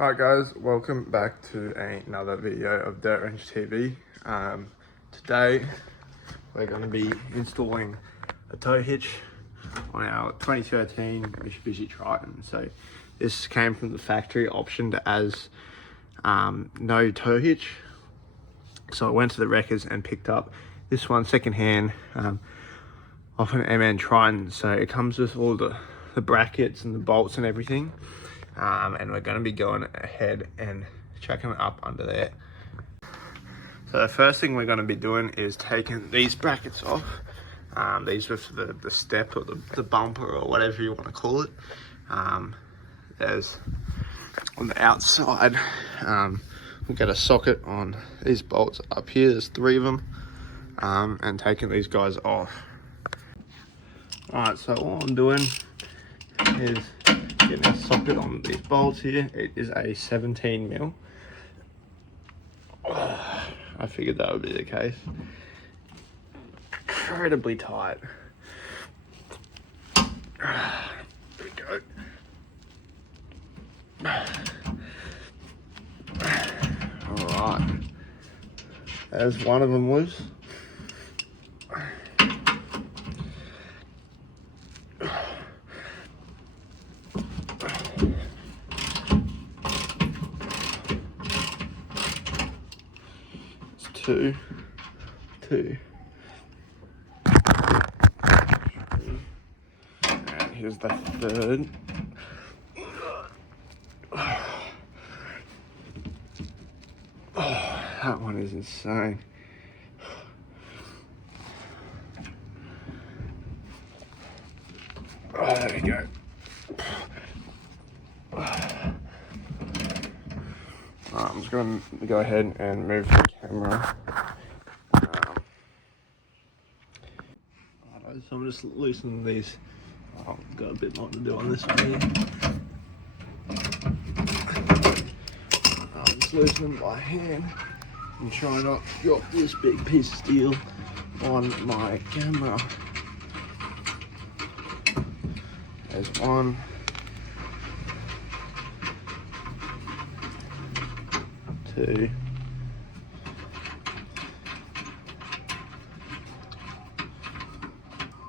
Alright guys, welcome back to another video of DirtWrenchTV. Today we're going to be installing a tow hitch on our 2013 Mitusbishi Triton. So this came from the factory, optioned as no tow hitch. So I went to the wreckers and picked up this one secondhand off an MN Triton. So it comes with all the brackets and the bolts and everything. And we're going to be going ahead and checking it up under there. So the first thing we're going to be doing is taking these brackets off. These with the step or the bumper or whatever you want to call it. There's on the outside, we'll get a socket on these bolts up here. There's 3 of them, and taking these guys off. Alright, so all I'm doing is getting a socket on these bolts here. It is a 17mm. I figured that would be the case. Incredibly tight. There we go. Alright. There's one of them loose. Two. And here's the third. Oh, that one is insane. Oh, there we go. I'm just going to go ahead and move the camera. So I'm just loosening these. Oh, I've got a bit more to do on this one here. I'm just loosening by hand and trying not to drop this big piece of steel on my camera. There's one. 2.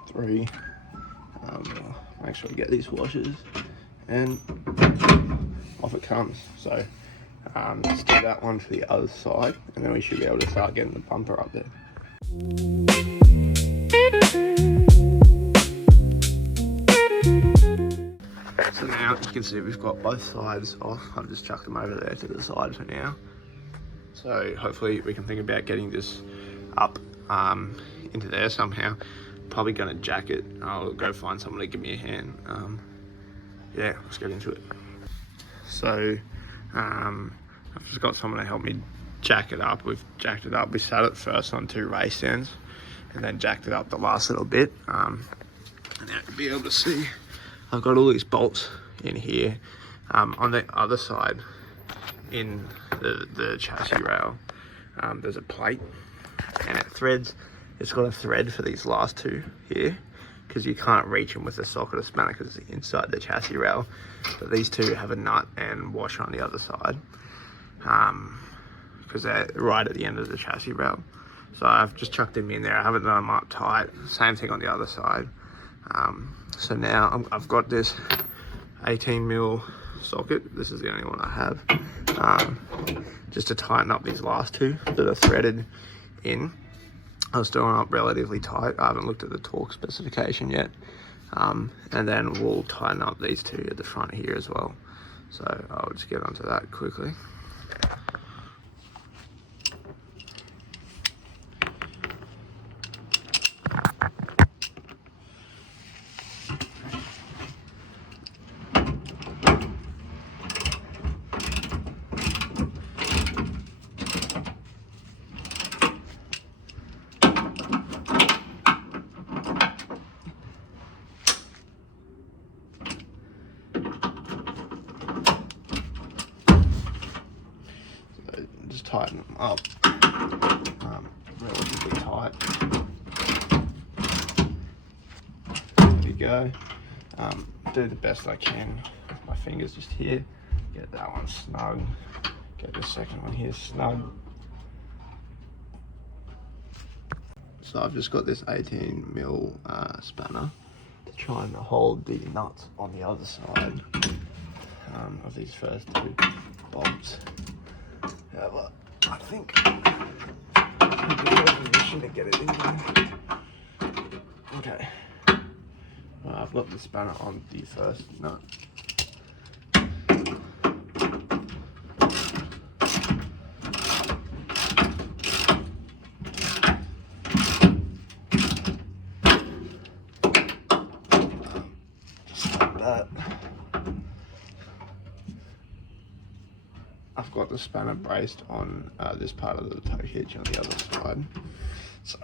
3. Make sure we get these washers, and off it comes. So let's do that one for the other side, and then we should be able to start getting the bumper up there. So now you can see we've got both sides off. I've just chucked them over there to the side for now. So hopefully we can think about getting this up into there somehow. Probably gonna jack it. I'll go find someone to give me a hand. Yeah, let's get into it. So I've just got someone to help me jack it up. We've jacked it up. We sat it first on 2 race stands and then jacked it up the last little bit. And now you'll be able to see I've got all these bolts in here. On the other side, in the chassis rail, there's a plate and it threads. It's got a thread for these last 2 here because you can't reach them with a socket or spanner because it's inside the chassis rail. But these 2 have a nut and washer on the other side because they're right at the end of the chassis rail. So I've just chucked them in there. I haven't done them up tight. Same thing on the other side. So now I've got this 18mm socket. This is the only one I have. Just to tighten up these last 2 that are threaded in. I was doing up relatively tight. I haven't looked at the torque specification yet. And then we'll tighten up these 2 at the front here as well. So I'll just get onto that quickly. Just tighten them up relatively tight. There we go. Do the best I can with my fingers just here. Get that one snug. Get the second one here snug. So I've just got this 18mm spanner to try and hold the nuts on the other side of these first two bolts. Yeah, but I think I'm in a position to get it in there. Okay. I've got the spanner on the first nut. Just like that. I've got the spanner braced on this part of the tow hitch on the other side. So,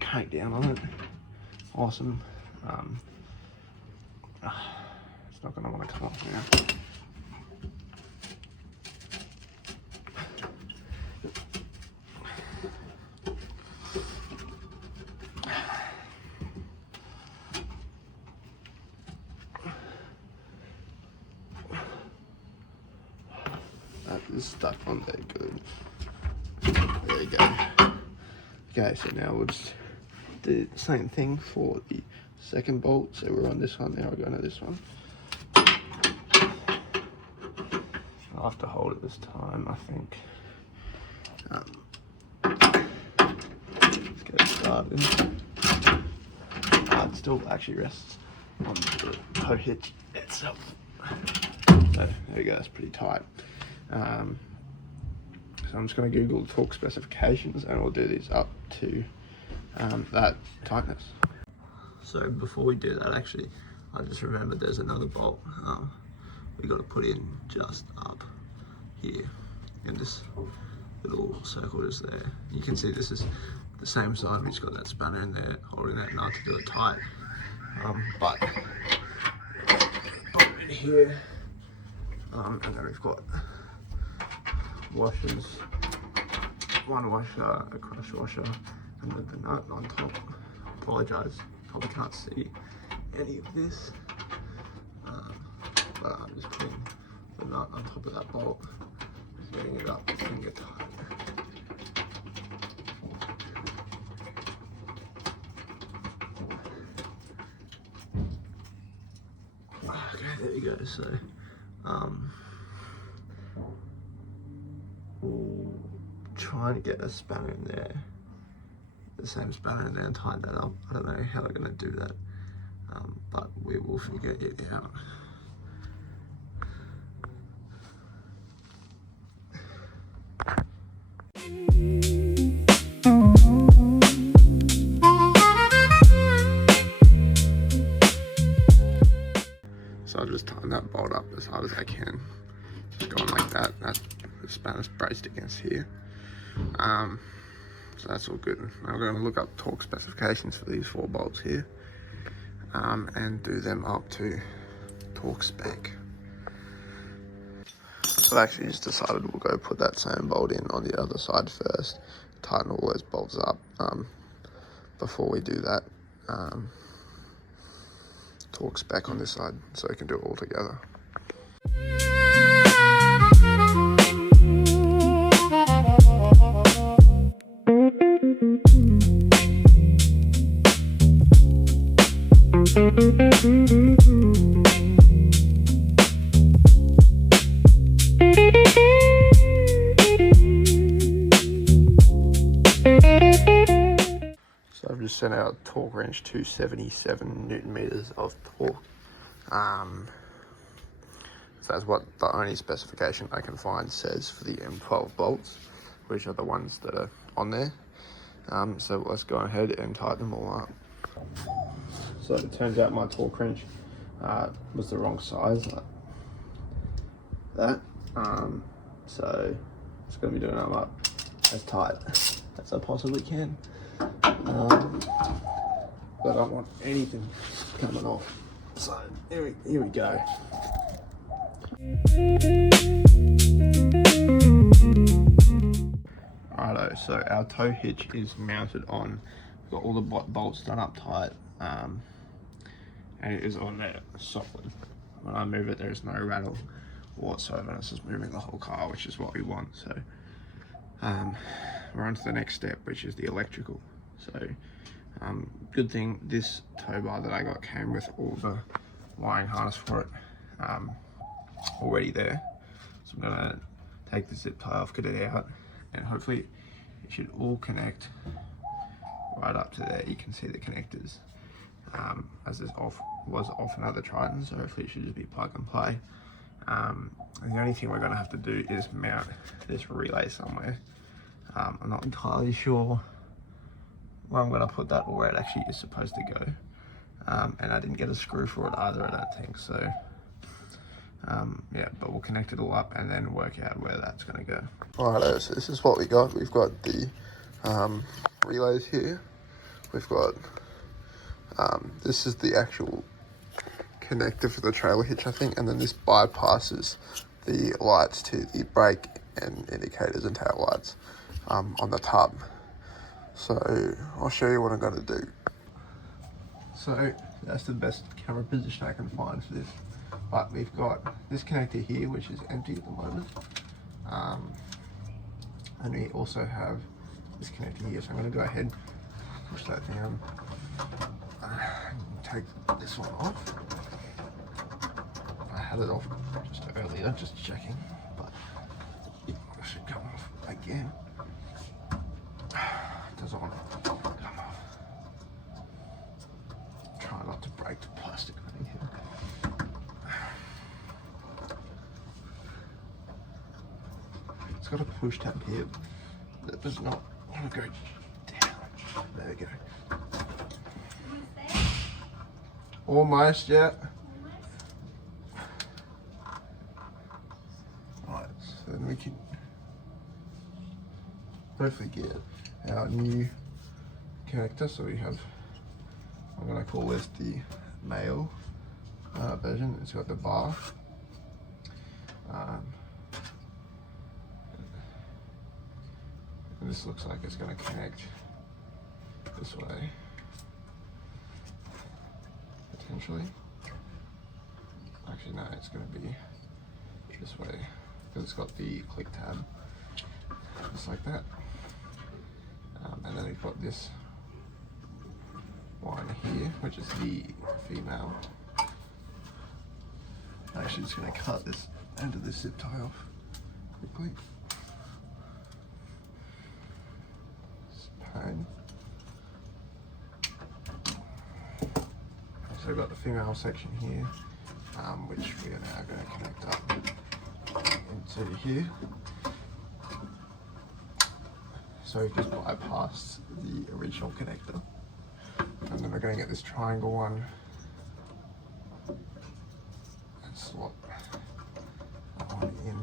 crank down on it. Awesome. It's not going to want to come off now. That is stuck on there good. There you go. Okay, so now we'll just do the same thing for the second bolt. So we're on this one, now we're going to this one. I'll have to hold it this time, I think. Let's get it started. It still actually rests on the tow hitch itself. So there you go, that's pretty tight. So I'm just going to Google torque specifications and we'll do these up to that tightness. So before we do that, actually, I just remembered there's another bolt we got to put in just up here in this little circle just there. You can see this is the same side, we've just got that spanner in there holding that nut to do it tight. But bolt in here, and then we've got washers, one washer, a crush washer, and then the nut on top. Apologise, probably can't see any of this, but I'm just putting the nut on top of that bolt, getting it up finger tight. Okay, there you go. So we'll try and get a spanner in there, the same spanner in there, and tighten that up. I don't know how we're going to do that, but we will figure it out. So I'll just tighten that bolt up as hard as I can. Just going like that. That's the spanner's braced against here. So that's all good. Now we're going to look up torque specifications for these 4 bolts here, and do them up to torque spec. So I actually just decided we'll go put that same bolt in on the other side first, tighten all those bolts up before we do that torque spec on this side, so we can do it all together. So I've just sent out torque wrench 277 Newton meters of torque. So that's what the only specification I can find says for the M12 bolts, which are the ones that are on there. So let's go ahead and tighten them all up. So it turns out my torque wrench was the wrong size, like that. So it's going to be doing them up as tight as I possibly can. But I don't want anything coming off. So here we go. Righto, so our tow hitch is mounted on. We've got all the bolts done up tight, and it is on there solid. When I move it, there's no rattle whatsoever. It's just moving the whole car, which is what we want. So we're on to the next step, which is the electrical. So good thing this tow bar that I got came with all the wiring harness for it already there. So I'm gonna take the zip tie off, get it out, and hopefully it should all connect right up to there. You can see the connectors as this was off another Triton, so hopefully it should just be plug and play. The only thing we're going to have to do is mount this relay somewhere. I'm not entirely sure where I'm going to put that or where it actually is supposed to go, and I didn't get a screw for it either, I don't think so. Yeah, but we'll connect it all up and then work out where that's going to go. Alright, so this is what we got. We've got the relays here. We've got this is the actual connector for the trailer hitch, I think, and then this bypasses the lights to the brake and indicators and tail lights on the tub. So I'll show you what I'm going to do. So that's the best camera position I can find for this. But we've got this connector here, which is empty at the moment, and we also have this connector here. So I'm going to go ahead, push that down, take this one off. I had it off just earlier, just checking, but it should come off again. Doesn't want to come off. Try not to break the plastic on here. It's got a push tab here that does not want to go down. There we go. Almost, yeah. Right, so then we can hopefully get our new connector. So we have, I'm going to call this the male version. It's got the bar. And this looks like it's going to connect this way, potentially. Actually, no, it's going to be this way because it's got the click tab, just like that. And then we've got this one here, which is the female. I'm actually just going to cut this end of this zip tie off quickly. Pain. So we've got the female section here, which we are now going to connect up into here. So we've just bypassed the original connector, and then we're going to get this triangle one and swap that one in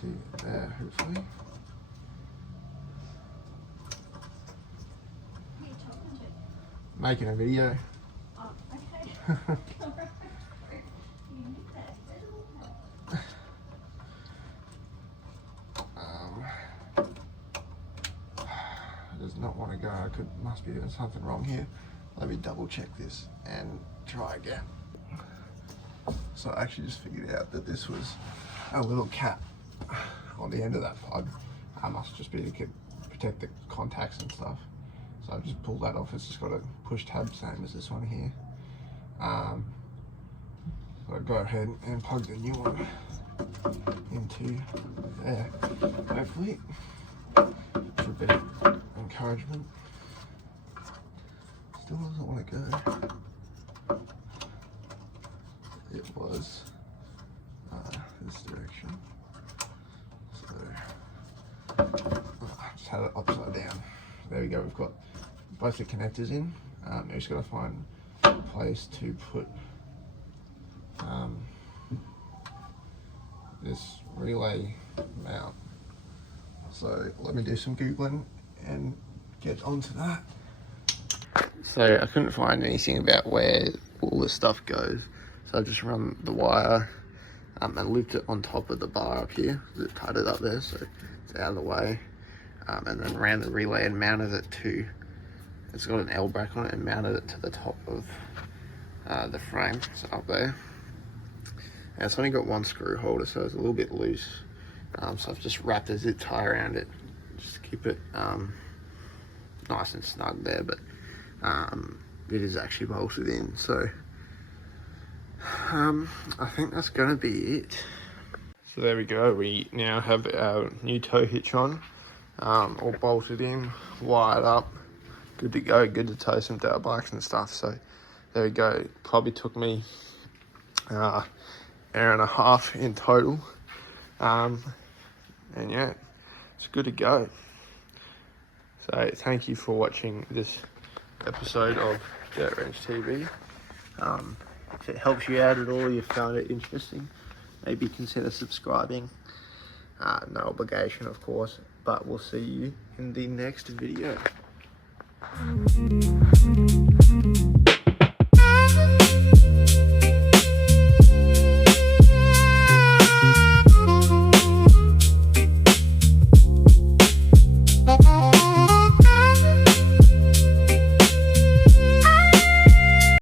to there, hopefully. Making a video. Oh, okay. Does not want to go. Must be doing something wrong here. Let me double check this and try again. So I actually just figured out that this was a little cap on the end of that plug. Must just be to protect the contacts and stuff. So I've just pulled that off. It's just got a push tab, same as this one here. So I'll go ahead and plug the new one into there, hopefully, for a bit of encouragement. Still doesn't want to go. It was this direction. So I just had it upside down. There we go, we've got both the connectors in. We've just got to find a place to put this relay mount. So let me do some Googling and get onto that. So I couldn't find anything about where all this stuff goes. So I just run the wire and looped it on top of the bar up here. It tied it up there so it's out of the way. And then ran the relay and mounted it to, it's got an L bracket on it, and mounted it to the top of the frame, so up there. And it's only got one screw holder, so it's a little bit loose. So I've just wrapped a zip tie around it, just to keep it nice and snug there, but it is actually bolted in. So I think that's gonna be it. So there we go, we now have our new tow hitch on, all bolted in, wired up, good to go, good to tow some dirt bikes and stuff. So there we go, probably took me hour and a half in total, and yeah, it's good to go. So thank you for watching this episode of DirtWrenchTV. If it helps you out at all, you found it interesting, maybe consider subscribing. No obligation, of course, but we'll see you in the next video.